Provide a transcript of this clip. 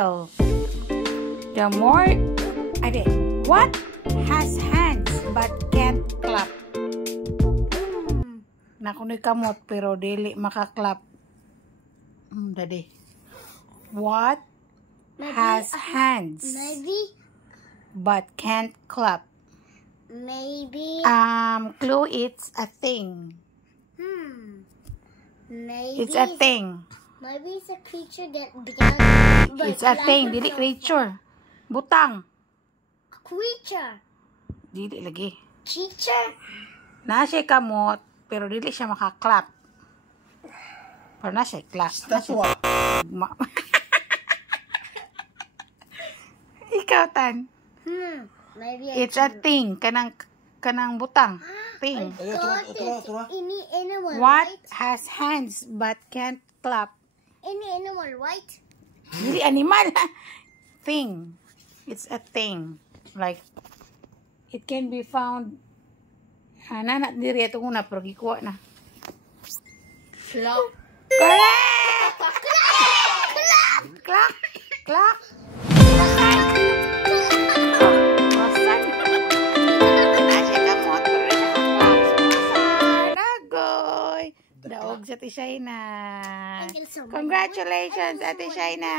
So, the more, ade, what has hands but can't clap? Nakunoy kamot pero dili makaklap. Dadi. What has hands but can't clap? Maybe. Clue, it's a thing. Maybe. It's a thing. Maybe it's a creature that began. It's a thing. Dili creature. Butang. A creature. Dili lagi. Creature. Na siya kamot, pero dili siya makaklap. Pero na siya clap. Statwa. Ikaw, Tan. Maybe It's a thing. Kanang butang. Thing. Any animal, What right? has hands but can't clap? Any animal, right? Dili animal. Thing. It's a thing. Like, it can be found. Nanat diri ito una, pero gikuha na. Clock. Correct! Clock! Clock! Daog sa Ate Shaina. Congratulations, Ate Shaina.